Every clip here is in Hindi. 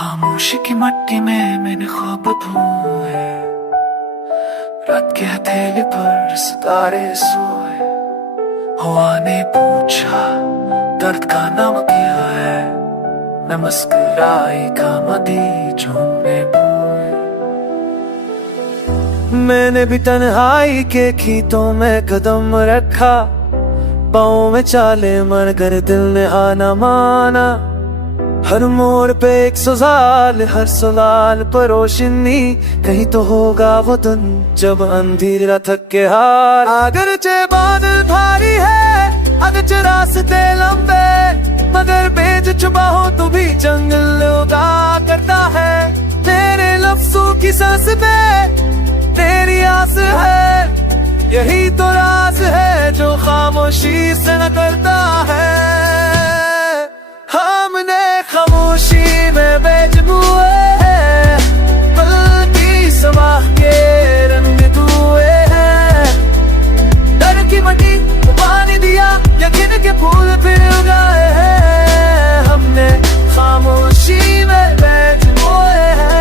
खामोशी की मट्टी में मैंने ख्वाब धोए, रात के हथेली पर सितारे सोए। हवा ने पूछा दर्द का नाम क्या है, मैं मुस्कुराई कामदी झूमने बोए। मैंने भी तन्हाई के खीतों में कदम रखा, पाँव में चाले मर कर दिल ने आना माना। हर मोड़ पे एक सवाल, हर सवाल पर रोशनी, कहीं तो होगा वो दिन जब अंधेरा थक के हार। अगरचे बादल भारी है, अगरचे रास्ते लंबे, मगर बेज छुपा हो तो भी जंगल उगा करता है। तेरे लफ्जों की सांस में तेरी आस है, यही तो राज है जो खामोशी से न करता है। हमने खामोशी में बेजबुए हैं, पल की सवाह के रंग दुए हैं। डर की मट्टी को पानी दिया, यकीन के फूल फिर उगाए हैं। हमने खामोशी में बेजबुए हैं।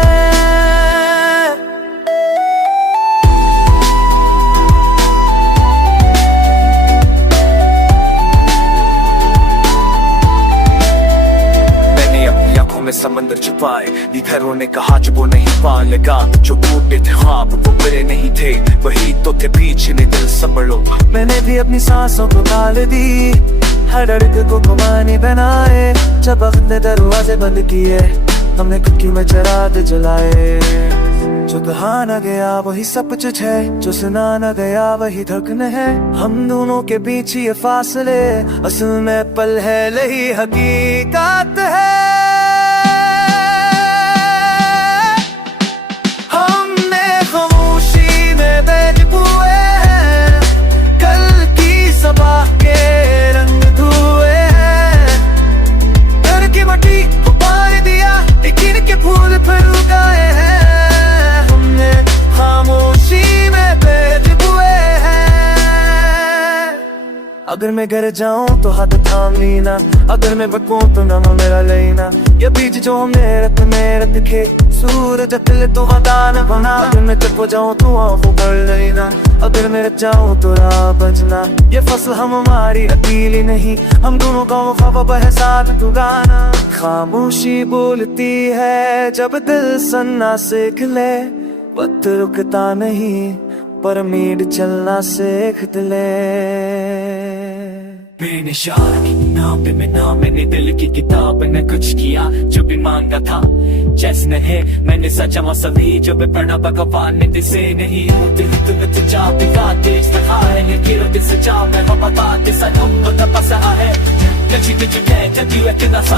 समंदर छुपाए, दी घरों ने कहा जो वो नहीं पालेगा। जो टूटे थे ख्वाब वो बड़े नहीं थे, वही तो थे पीछे ने दिल संभलो। मैंने भी अपनी सांसों को ताल दी, हर धड़कन को कमानी बनाए। जब वक्त ने दरवाजे बंद किए, हमने कुकी में चिराग जलाए। जो कहा न गया वही सब कुछ है, जो सुना न गया वही धड़कन है। हम दोनों के बीच ये फासले असल में पल है, यही हकीकत है। अगर मैं घर जाऊं तो हाथ थाम लेना, अगर मैं बकूं तो नाम मेरा लेना। ये बीज जो हमने रत में रखे, सूरज तिल तो वदान बना। अगर मैं चुप हो जाऊं तो आंखों कर लेना, अगर मैं रच जाऊं तो राह बजना। ये फसल हमारी अकेली नहीं, हम दोनों का ख्वाब है साथ तू गाना। खामोशी बोलती है जब दिल सुनना सीख ले, वक्त रुकता नहीं पर मीट चलना सीख ले। मैंने शार की नाम पे मैंने दिल की किताब ने कुछ किया जो भी मांगा था। जैसे है मैंने सचा मसली जो भी पढ़ा भगवान ने दिसे नहीं होते तुम जा बिगाते इस्तेहार ने किरो दिस जा मैं बताते सनम तो तपसा है कची कची है जदी वे किदा सा